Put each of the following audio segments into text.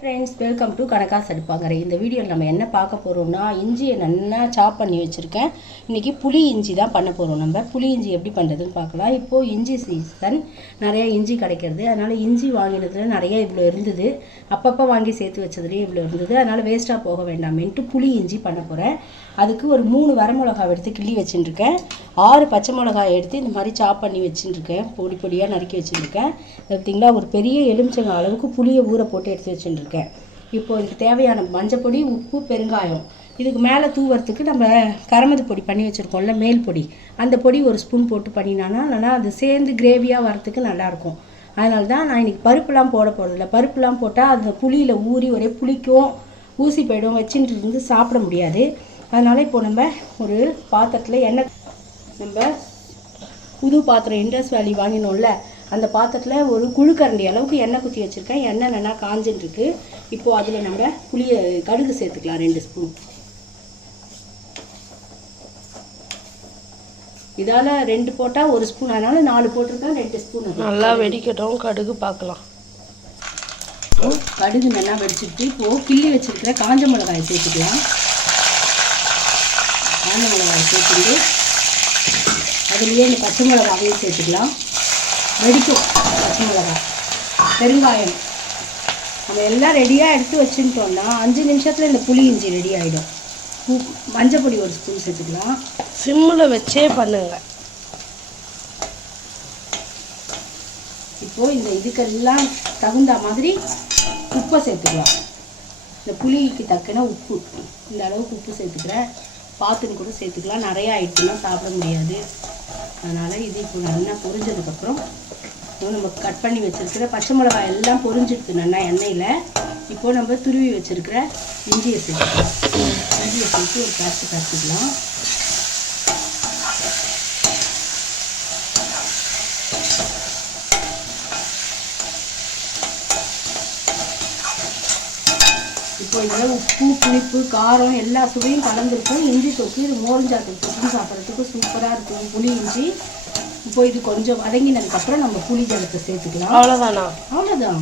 Friends welcome to கணக்கா சடுப்பாங்கரை இந்த வீடியோவில் நம்ம என்ன பார்க்க போகிறோம்னா இஞ்சியை நல்லா சாப் பண்ணி வச்சுருக்கேன். இன்றைக்கி புளி இஞ்சி தான் பண்ண போகிறோம் நம்ம. புளி இஞ்சி எப்படி பண்ணுறதுன்னு பார்க்கலாம். இப்போது இஞ்சி சீசன் நிறையா இஞ்சி கிடைக்கிறது. அதனால் இஞ்சி வாங்கினதுல நிறையா இவ்வளோ இருந்தது. அப்பப்போ வாங்கி சேர்த்து வச்சதுலேயே இவ்வளோ இருந்தது. அதனால் வேஸ்ட்டாக போக வேண்டாமேன்ட்டு புளி இஞ்சி பண்ண போகிறேன் அதுக்கு ஒரு மூணு வரமிளகாய் எடுத்து கிள்ளி வச்சுட்டுருக்கேன் ஆறு பச்சை மிளகாய் எடுத்து இந்த மாதிரி சாப் பண்ணி வச்சுட்டுருக்கேன் பொடி பொடியாக நறுக்கி வச்சுருக்கேன். பார்த்தீங்களா ஒரு பெரிய எலுமிச்சங்க அளவுக்கு புளியை ஊற போட்டு எடுத்து வச்சுட்டுருக்கேன் இப்போது இதுக்கு தேவையான மஞ்சள் பொடி உப்பு பெருங்காயம். இதுக்கு மேலே தூவறதுக்கு நம்ம கரமது பொடி பண்ணி வச்சுருக்கோம்ல மேல் பொடி. அந்த பொடி ஒரு ஸ்பூன் போட்டு பண்ணினானா இல்லைனா அது சேர்ந்து கிரேவியாக வரத்துக்கு நல்லாயிருக்கும் அதனால தான் நான் இன்னைக்கு பருப்புலாம் போட போகிறதில்ல பருப்புலாம் போட்டால் அந்த புளியில் ஊறி ஒரே புளிக்கும் ஊசி போயிடும் வச்சுட்டு இருந்து சாப்பிட முடியாது. அதனால் இப்போ நம்ம ஒரு பாத்திரத்தில் எண்ணெய் நம்ம புது பாத்திரம் இண்டஸ் வேலி வாங்கினோம்ல அந்த பாத்திரத்தில் ஒரு குழுக்கரண்டி அளவுக்கு எண்ணெய் குத்தி வச்சுருக்கேன். எண்ணெய் நல்லா காஞ்சின்னு இப்போது அதில் நம்ம புளிய கடுகு சேர்த்துக்கலாம் ரெண்டு ஸ்பூன். இதால் ரெண்டு போட்டால் ஒரு ஸ்பூன். அதனால நாலு போட்டிருக்கேன் ரெண்டு ஸ்பூன் நல்லா வெடிக்கட்டும். கடுகு பார்க்கலாம் கடுகு நல்லா வெடிச்சிட்டு இப்போது கிள்ளி வச்சிருக்கிற காஞ்ச மிளகாயை சேர்த்துக்கலாம். காஞ்ச மிளகாயை சேர்த்துட்டு அதுலேயே இந்த பச்சை மிளகாவையும் சேர்த்துக்கலாம். வெடிக்கும். பச்சை மிளகாய் பெருங்காயம். நம்ம எல்லாம் ரெடியாக எடுத்து வச்சுட்டோம்னா அஞ்சு நிமிஷத்தில் இந்த புளி இஞ்சி ரெடி ஆகிடும் மஞ்சள் பொடி ஒரு ஸ்பூன் சேர்த்துக்கலாம். சிம்மில் வச்சே பண்ணுங்க. இப்போது இந்த இதுக்கெல்லாம் தகுந்த மாதிரி உப்பை சேர்த்துக்கலாம். இந்த புளிக்கு தக்கன உப்பு. இந்த அளவுக்கு உப்பு சேர்த்துக்கிறேன். பார்த்துன்னு கூட சேர்த்துக்கலாம். நிறையா ஆயிடுச்சுன்னா சாப்பிட முடியாது. அதனால் இது இப்போ நல்லா பொரிஞ்சதுக்கப்புறம் இப்போ நம்ம கட் பண்ணி வச்சுருக்கிற பச்சை மிளகாய் எல்லாம் பொரிஞ்சிடுது நல்லா எண்ணெயில். இப்போ நம்ம துருவி வச்சுருக்கிற இஞ்சியை சேர்த்துக்கலாம். இஞ்சியை சேர்த்து ஒரு கரைச்சி கரைச்சிக்கலாம் இப்போ இதில் உப்பு புளிப்பு காரம் எல்லா சுவையும் கலந்துருக்கும். இஞ்சி தொக்கு இது மோரஞ்சாத்து தொக்கு. சாப்பிட்றதுக்கு சூப்பராக இருக்கும். புளி இஞ்சி. இப்போ இது கொஞ்சம் வதங்கினதுக்கப்புறம் நம்ம புளி ஜலத்தை சேர்த்துக்கலாம். அவ்வளோதானா அவ்வளோதான்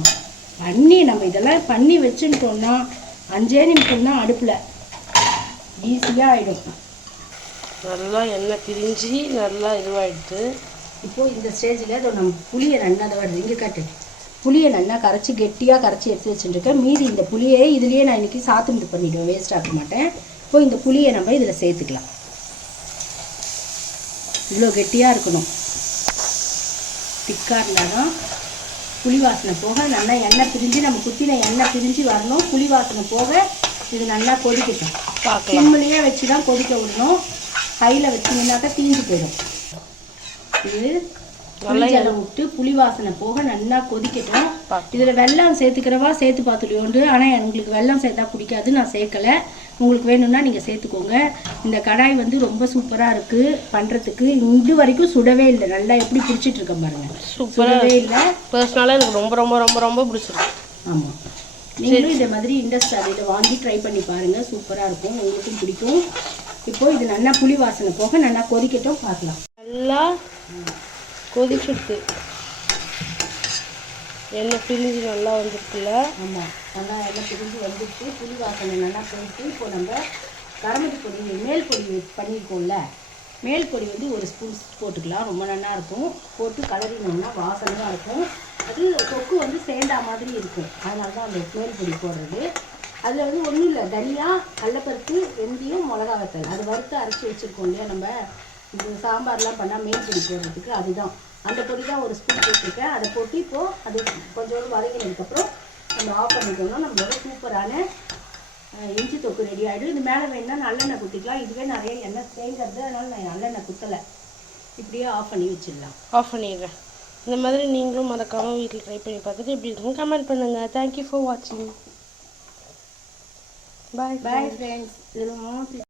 பண்ணி நம்ம இதெல்லாம் பண்ணி வச்சுட்டோம்னா அஞ்சே நிமிஷம் தான் அடுப்பில். ஈஸியாக ஆகிடும் நல்லா எண்ணெய் பிரிஞ்சு நல்லா இதுவாகிடுது இப்போது இந்த ஸ்டேஜில் நம்ம புளியை அதை வருது இங்கே காட்டு. புளியை நல்லா கரைச்சி கெட்டியாக கரைச்சி எடுத்து வச்சுட்டுருக்கேன் மீதி இந்த புளியை இதுலேயே நான் இன்றைக்கி சாத்துண்டு பண்ணிவிடுவேன் வேஸ்ட் ஆக்க மாட்டேன். இப்போ இந்த புளியை நம்ம இதில் சேர்த்துக்கலாம். இவ்வளோ கெட்டியாக இருக்கணும். திக்காக இருந்தால் தான் புளி வாசனை போக நல்லா எண்ணெய் பிரிஞ்சு நம்ம குத்தின எண்ணெய் பிரிஞ்சு வரணும். புளி வாசனை போக இது நல்லா கொதிக்கட்டும். சிம்மிலேயே வச்சு தான் கொதிக்க விடணும். ஹையில் வச்சிங்கனாக்கா தீஞ்சு போயிடும். இது புளி ஜலம் விட்டு புளி வாசனை போக நல்லா கொதிக்கட்டும். இதில் வெல்லம் சேர்த்துக்கிறவா சேர்த்து பார்த்துடுவோண்டு ஆனால் உங்களுக்கு வெல்லம் சேர்த்தா பிடிக்காது. நான் சேர்க்கலை. உங்களுக்கு வேணும்னா நீங்கள் சேர்த்துக்கோங்க. இந்த கடாய் வந்து ரொம்ப சூப்பராக இருக்குது பண்ணுறதுக்கு இது வரைக்கும் சுடவே இல்லை. நல்லா எப்படி பிடிச்சிட்டு இருக்கேன் பாருங்க. சூப்பராக சுடவே இல்லை. பர்சனலாக எனக்கு ரொம்ப ரொம்ப ரொம்ப ரொம்ப பிடிச்சிருக்கு. ஆமாம் நீங்களும் இந்த மாதிரி இண்டஸ்ட் இதை வாங்கி ட்ரை பண்ணி பாருங்கள் சூப்பராக இருக்கும். உங்களுக்கும் பிடிக்கும். இப்போ இது நல்லா புளி வாசனை போக நல்லா கொதிக்கட்டும். பார்க்கலாம். நல்லா கொதிச்சுடுது எண்ணெய் பிரிஞ்சு நல்லா வந்துருக்குல்ல? ஆமாம் நல்லா எல்லாம் பிரிஞ்சு வந்துட்டு புளி வாசனை நல்லா போயிட்டு இப்போ நம்ம கரமத்து பொடி மேல் பொடி பண்ணியிருக்கோம்ல. மேல் பொடி வந்து ஒரு ஸ்பூன் போட்டுக்கலாம். ரொம்ப நல்லா இருக்கும். போட்டு கலரினோம்னா வாசனையாக இருக்கும். அது தொக்கு வந்து சேர்ந்தா மாதிரி இருக்கும். அதனால தான் அந்த மேல் பொடி போடுறது. அதில் வந்து ஒன்றும் இல்லை. தனியாக கடலப்பருப்பு வெந்தயம் மிளகா வத்தல். அது வறுத்து அரைச்சி வச்சுருக்கோம் இல்லையா நம்ம? இது சாம்பார்லாம் பண்ணால் மேல் பொடி போடுறதுக்கு அதுதான். அந்த பொடி தான் ஒரு ஸ்பூன் போட்டிருக்கேன். அதை போட்டு இப்போது அது கொஞ்சோண்டு வதங்கினதுக்கப்புறம் நம்ம ஆஃப் பண்ணிட்டோம்னா நம்மளோட சூப்பரான இஞ்சி தொக்கு ரெடி ஆகிடும் இது மேலே வேணும்னா நல்லெண்ணெய் குத்திக்கலாம். இதுவே நிறைய எண்ணெய் தேங்கிறது அதனால நான் நல்லெண்ணெய் குத்தலை. இப்படியே ஆஃப் பண்ணி வச்சிடலாம். ஆஃப் பண்ணிடுறேன். இந்த மாதிரி நீங்களும் மறக்காமல் வீட்டில் ட்ரை பண்ணி பார்த்துட்டு எப்படி இருக்குன்னு கமெண்ட் பண்ணுங்கள் தேங்க்யூ ஃபார் வாட்சிங் பாய் பாய் ஃப்ரெண்ட்ஸ்